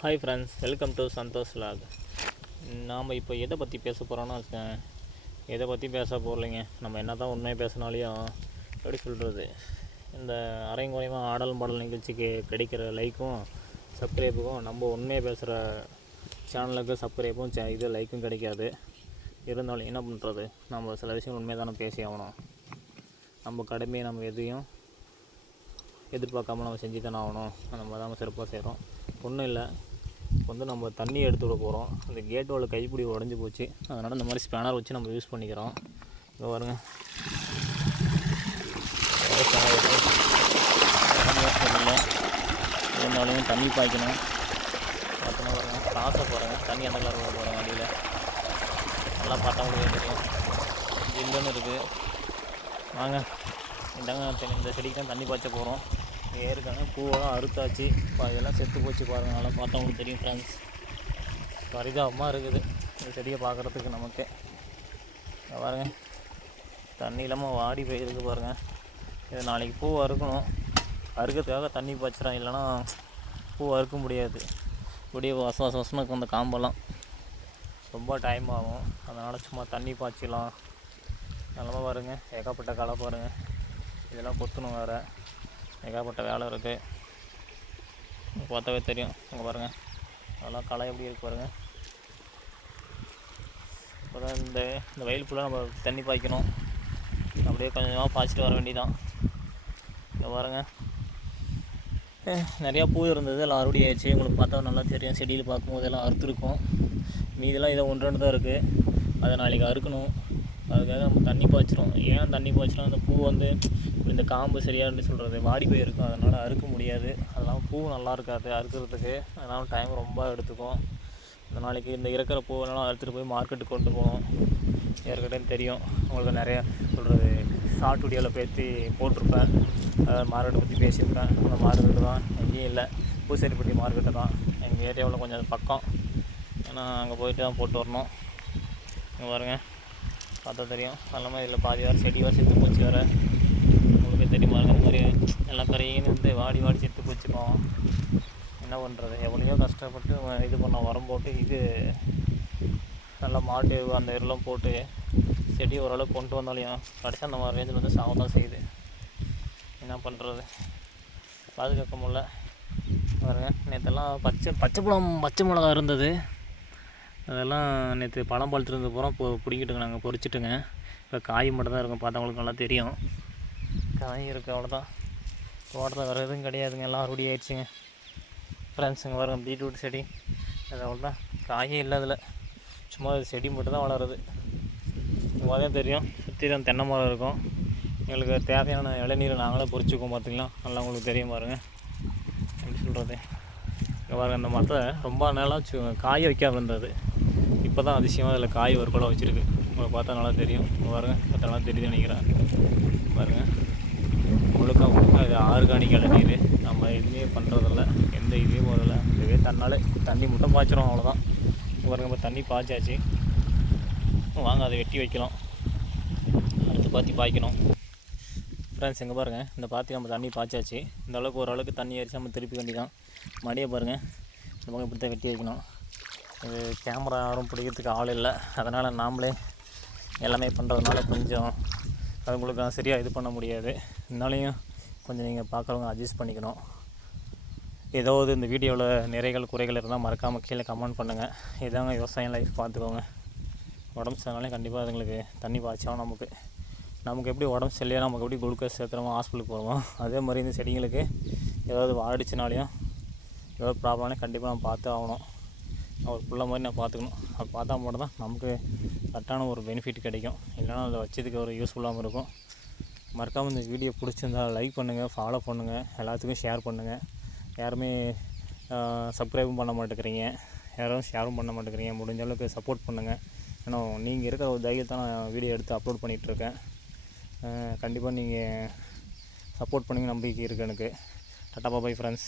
Hi friends welcome to Santhosh log நாம் இப்போ எதை பற்றி பேச போகிறோன்னா வச்சுக்கேன் எதை பற்றி பேச போகலைங்க நம்ம என்ன தான் உண்மையாக பேசினாலையும் எப்படி சொல்கிறது இந்த அரைங்குறையமாக ஆடல் பாடல் நிகழ்ச்சிக்கு கிடைக்கிற லைக்கும் சப்ஸ்கிரைப்புக்கும் நம்ம உண்மையாக பேசுகிற சேனலுக்கு சப்ஸ்கிரைப்பும் சே இது லைக்கும் கிடைக்காது. இருந்தாலும் என்ன பண்ணுறது நம்ம சில விஷயம் உண்மையாக தானே பேசி ஆகணும் நம்ம கடமையை நம்ம எதையும் எதிர்பார்க்காம நம்ம செஞ்சு தானே ஆகணும். அந்த மாதிரி தான் நம்ம சிறப்பாக செய்கிறோம் ஒன்றும் இல்லை. இப்போ வந்து நம்ம தண்ணி எடுத்து விட போகிறோம் அந்த கேட்டோட கைப்பிடி உடஞ்சி போச்சு. அதனால் இந்த மாதிரி ஸ்பேனர் வச்சு நம்ம யூஸ் பண்ணிக்கிறோம். இங்கே பாருங்க. இருந்தாலும் தண்ணி பாய்க்கணும். பார்த்தோன்னா பாருங்கள் காசை பாருங்கள் தண்ணி எந்த கலர் போகிறோம் வண்டியில்? நல்லா பார்த்தா முடியாது தெரியும். ஜில்லுன்னு இருக்குது வாங்க. இந்தாங்க. இந்த செடிக்கு தான் தண்ணி பாய்ச்ச போகிறோம் ஏற்கனவே பூவெல்லாம் அறுத்தாச்சு. இப்போ அதெல்லாம் செத்து போச்சு பாருங்க நல்லா பார்த்தவங்களுக்கு தெரியும் ஃப்ரெண்ட்ஸ் பரிதாபமாக இருக்குது. இந்த செடியை பார்க்குறதுக்கு நமக்கு. பாருங்கள் பாருங்க. தண்ணி இல்லாமல் வாடி போயிருக்கு பாருங்கள் இது நாளைக்கு பூ அறுக்கணும். அறுக்கிறதுக்காக தண்ணி பாய்ச்சிடும் இல்லைன்னா பூ அறுக்க முடியாது. இப்படியே வச வச வசமாக இருக்கும் அந்த காம்பெல்லாம். ரொம்ப டைம் ஆகும். அதனால் சும்மா தண்ணி பாய்ச்சிடலாம். நிலமா பாருங்க. ஏகப்பட்ட களை பாருங்கள் இதெல்லாம் கொத்தணும் வேறு. ஏகப்பட்ட வேலை இருக்குது பார்த்தாவே தெரியும். அங்கே பாருங்கள் அதெல்லாம் களை எப்படி இருக்கு பாருங்கள் அப்புறம் இந்த இந்த வயல் ஃபுல்லாக நம்ம தண்ணி பாய்க்கணும். அப்படியே கொஞ்சமாக பாய்ச்சிட்டு வர வேண்டியதான் இங்கே பாருங்கள் நிறையா பூ இருந்தது. எல்லாம் அறுவடை ஆயிடுச்சு. உங்களுக்கு பார்த்தா நல்லா தெரியும். செடியில் பார்க்கும்போது எல்லாம் அறுத்துருக்கும். மீதெல்லாம் இதை ஒன்று ரெண்டு தான் இருக்குது அதை நாளைக்கு அறுக்கணும். அதுக்காக நம்ம தண்ணி பாய்ச்சிரும். ஏன் தண்ணி பாய்ச்சிரும் அந்த பூ வந்து இந்த காம்பு சரியாக எப்படி சொல்கிறது வாடி போயிருக்கும். அதனால் அறுக்க முடியாது. அதெல்லாம் பூ நல்லா இருக்காது அறுக்கிறதுக்கு. அதனால் டைம் ரொம்ப எடுத்துக்கும். இந்த நாளைக்கு இந்த இருக்கிற பூவெல்லாம் அறுத்துட்டு போய் மார்க்கெட்டுக்கு கொண்டு போகணும். ஏற்கனவே தெரியும். உங்களுக்கு நிறையா சொல்கிறது ஷார்ட் வீடியோவில் பேசி போட்டிருப்பேன். மார்க்கெட்டை பற்றி பேசியிருப்பேன். அந்த மார்க்கெட்டு தான். எங்கேயும் இல்லை. பூசேரிப்பட்டி மார்க்கெட்டு தான். எங்கள் ஏரியாவில் கொஞ்சம் பக்கம். ஏன்னா அங்கே போயிட்டு தான் போட்டு வரணும். இங்கே பாருங்கள் பார்த்தா தெரியும். எல்லாமே இதில் பாதி வேறு செடி வேறு செத்து போச்சு வேறு. உங்களுக்கு தெரியும் பாருங்க இந்த மாதிரி எல்லாம் பெரியன்னு இருந்து வாடி வாடி செத்து போச்சு என்ன பண்ணுறது எவ்வளோ கஷ்டப்பட்டு இது பண்ண உரம் போட்டு இது நல்லா மாட்டு அந்த இதெல்லாம் போட்டு செடி ஓரளவுக்கு கொண்டு வந்தாலையும் கடைசி அந்த மாதிரி ரேஞ்சில் வந்து சாவ தான் செய்யுது. என்ன பண்ணுறது பாதுகாக்க முடில பாருங்கள் நேற்றெல்லாம் பச்சை பச்சை பழம் பச்சை மிளகா இருந்தது. அதெல்லாம் நேற்று பழம் பழுத்துருந்து பூரா இப்போ பிடிங்கிட்டுங்க நாங்கள் பொறிச்சிட்டுங்க. இப்போ காய் மட்டும் தான் இருக்கும் பார்த்தவங்களுக்கு நல்லா தெரியும். காய் இருக்குது அவ்வளோதான் தோட்டத்தில் வேறு எதுவும் கிடையாதுங்க எல்லாம் அறுவடை ஆயிடுச்சுங்க. ஃப்ரெண்ட்ஸுங்க வரும் பீட்ரூட் செடி. அது அவ்வளோதான் காயே இல்லை அதில். சும்மா செடி மட்டும் தான் வளருது. தான் தெரியும். சுற்றிலும் தென்னை மரம் இருக்கும். எங்களுக்கு தேவையான இளநீரை நாங்களே பொறிச்சுக்குவோம் பார்த்திங்களா நல்லா உங்களுக்கு தெரியும் பாருங்கள் எப்படி சொல்கிறது இங்கே பாருங்கள் அந்த மரத்தை ரொம்ப நாளாக காய வைக்காமல் இருந்தது. இப்போ தான் அதிசயமாக அதில் காய் ஒரு குடம் வச்சுருக்கு. உங்களை பார்த்தா நல்லா தெரியும். பாருங்கள் பாருங்க பார்த்தா நல்லா தெரியுதுன்னு நினைக்கிறேன். பாருங்க. முழுக்க முழுக்க அது ஆர்கானிக் இளநீர் நம்ம எதுவுமே பண்ணுறதில்ல எந்த இதுவும் போதில்ல இதுவே தன்னாலே தண்ணி மட்டும் பாய்ச்சிரும் அவ்வளோதான் இங்க பாருங்க இப்போ தண்ணி பாய்ச்சாச்சு. வாங்க அதை வெட்டி வைக்கலாம். அடுத்து பாத்தி பாய்க்கணும். ஃப்ரெண்ட்ஸ் எங்கே பாருங்கள் இந்த பாத்தி நம்ம தண்ணி பாய்ச்சாச்சு. இந்த அளவுக்கு ஓரளவுக்கு தண்ணி அரிச்சு நம்ம திருப்பி வேண்டிதான். மடியை பாருங்கள் இந்த பக்கம் இப்படி தான் வெட்டி வைக்கணும். இது கேமரா யாரும் பிடிக்கிறதுக்கு ஆள் இல்லை. அதனால் நாமளே எல்லாமே பண்ணுறதுனால கொஞ்சம் அவங்களுக்கு சரியாக இது பண்ண முடியாது. இருந்தாலையும் கொஞ்சம் நீங்கள் பார்க்குறவங்க அட்ஜஸ்ட் பண்ணிக்கணும். ஏதாவது இந்த வீடியோவில் நிறைகள் குறைகள் இருந்தால் மறக்காமல் கீழே கமெண்ட் பண்ணுங்கள் இதாங்க விவசாயம் லைஃப் பார்த்துக்கோங்க உடம்பு சரினாலே கண்டிப்பாக அதுங்களுக்கு தண்ணி பாய்ச்சாலும் நமக்கு. நமக்கு எப்படி உடம்பு சரியில்லையா நமக்கு எப்படி குளுக்கோஸ் சேர்த்துறோமோ ஹாஸ்பிட்டலுக்கு போகிறோமோ அதே மாதிரி இந்த செடிங்களுக்கு ஏதாவது வாடிச்சினாலையும் ஏதாவது ப்ராப்ளம்னா கண்டிப்பாக நம்ம பார்த்து ஆகணும். ஒரு பிள்ளை மாதிரி நான் பார்த்துக்கணும். அது பார்த்தா மட்டும் தான் நமக்கு கரெக்டான ஒரு பெனிஃபிட் கிடைக்கும். இல்லைன்னா அதை வச்சதுக்கு ஒரு யூஸ்ஃபுல்லாகவும் இருக்கும். மறக்காமல் இந்த வீடியோ பிடிச்சிருந்தா லைக் பண்ணுங்கள் ஃபாலோ பண்ணுங்கள் எல்லாத்துக்கும் ஷேர் பண்ணுங்கள் யாருமே சப்ஸ்கிரைபும் பண்ண மாட்டேங்கிறீங்க. யாரும் ஷேரும் பண்ண மாட்டேங்கிறீங்க. முடிஞ்ச அளவுக்கு சப்போர்ட் பண்ணுங்கள் ஏன்னா நீங்கள் இருக்கிற ஒரு தைரியத்தை நான் வீடியோ எடுத்து அப்லோட் பண்ணிகிட்ருக்கேன் கண்டிப்பாக நீங்கள் சப்போர்ட் பண்ணுங்க நம்பிக்கை இருக்குது எனக்கு. Tata பாபாய் friends